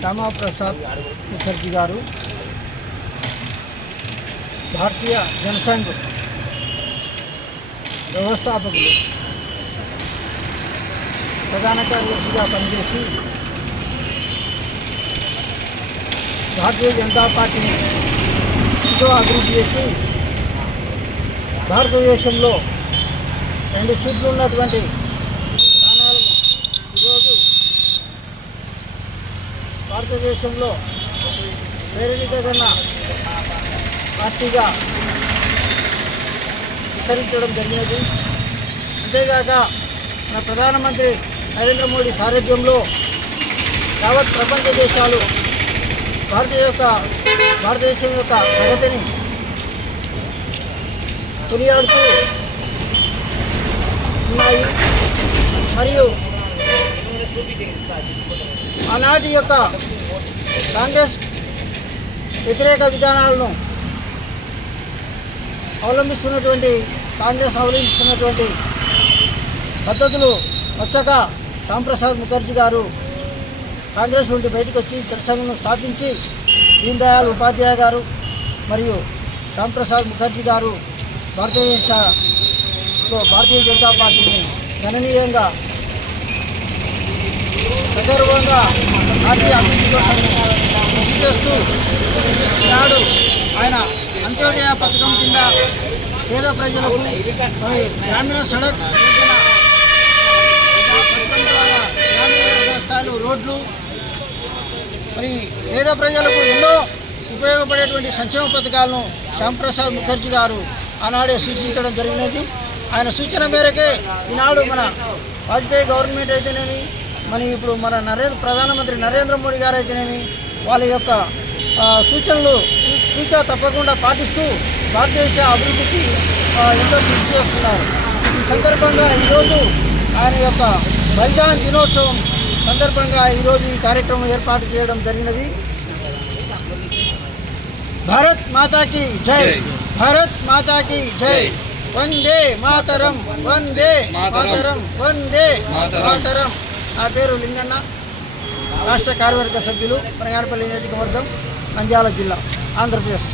శ్యామాప్రసాద్ ముఖర్జీ గారు భారతీయ జనసంఘ్ వ్యవస్థాపకులు, ప్రధాన కార్యదర్శిగా పనిచేసి భారతీయ జనతా పార్టీని ఎంతో అభివృద్ధి చేసి భారతదేశంలో 2 సీట్లు ఉన్నటువంటి స్థానాలను ఈరోజు భారతదేశంలో ప్రేరేపితగన్న పార్టీగా విస్తరించడం జరిగినది. అంతేగాక మన ప్రధానమంత్రి నరేంద్ర మోడీ సారథ్యంలో యావత్ ప్రపంచ దేశాలు భారతదేశం యొక్క ప్రగతిని కొనియాడుతూ ఉన్నాయి. మరియు ఆనాటి యొక్క కాంగ్రెస్ వ్యతిరేక విధానాలను అవలంబిస్తున్నటువంటి పద్ధతులు నచ్చక శ్యాంప్రసాద్ ముఖర్జీ గారు కాంగ్రెస్ నుండి బయటకు వచ్చి జనసంఘ్ను స్థాపించి దీన్ దయాళ్ ఉపాధ్యాయ గారు మరియు శ్యాంప్రసాద్ ముఖర్జీ గారు భారతీయ జనతా పార్టీని గణనీయంగా సగర్వంగా పార్టీ అభివృద్ధి కోసం కృషి చేస్తూ ఈనాడు ఆయన అంత్యోదయ పథకం కింద పేద ప్రజలకు మరి గ్రామీణ సడక్ యోజన పథకం ద్వారా గ్రామీణ స్థాయిలో రోడ్లు మరి పేద ప్రజలకు ఎన్నో ఉపయోగపడేటువంటి సంక్షేమ పథకాలను శ్యాంప్రసాద్ ముఖర్జీ గారు ఆనాడే సూచించడం జరిగినది. ఆయన సూచన మేరకే ఈనాడు మన వాజ్పేయి గవర్నమెంట్ అయితేనేమి, మన ఇప్పుడు మన ప్రధానమంత్రి నరేంద్ర మోడీ గారు అయితేనేమి వాళ్ళ యొక్క సూచనలు తూచా తప్పకుండా పాటిస్తూ భారతదేశ అభివృద్ధికి ఎంతో కృషి చేస్తున్నారు. ఈ సందర్భంగా ఈరోజు ఆయన యొక్క బలిదాన్ దినోత్సవం సందర్భంగా ఈరోజు ఈ కార్యక్రమం ఏర్పాటు చేయడం జరిగినది. భారత్ మాతాకి జై, భారత్ మాతాకి జై, వందే మాతరం, వందే మాతరం, వందే మాతరం. నా పేరు లింగన్న, రాష్ట్ర కార్యవర్గ సభ్యులు, పనగానపల్లి నియోజకవర్గం, నంద్యాల జిల్లా, ఆంధ్రప్రదేశ్.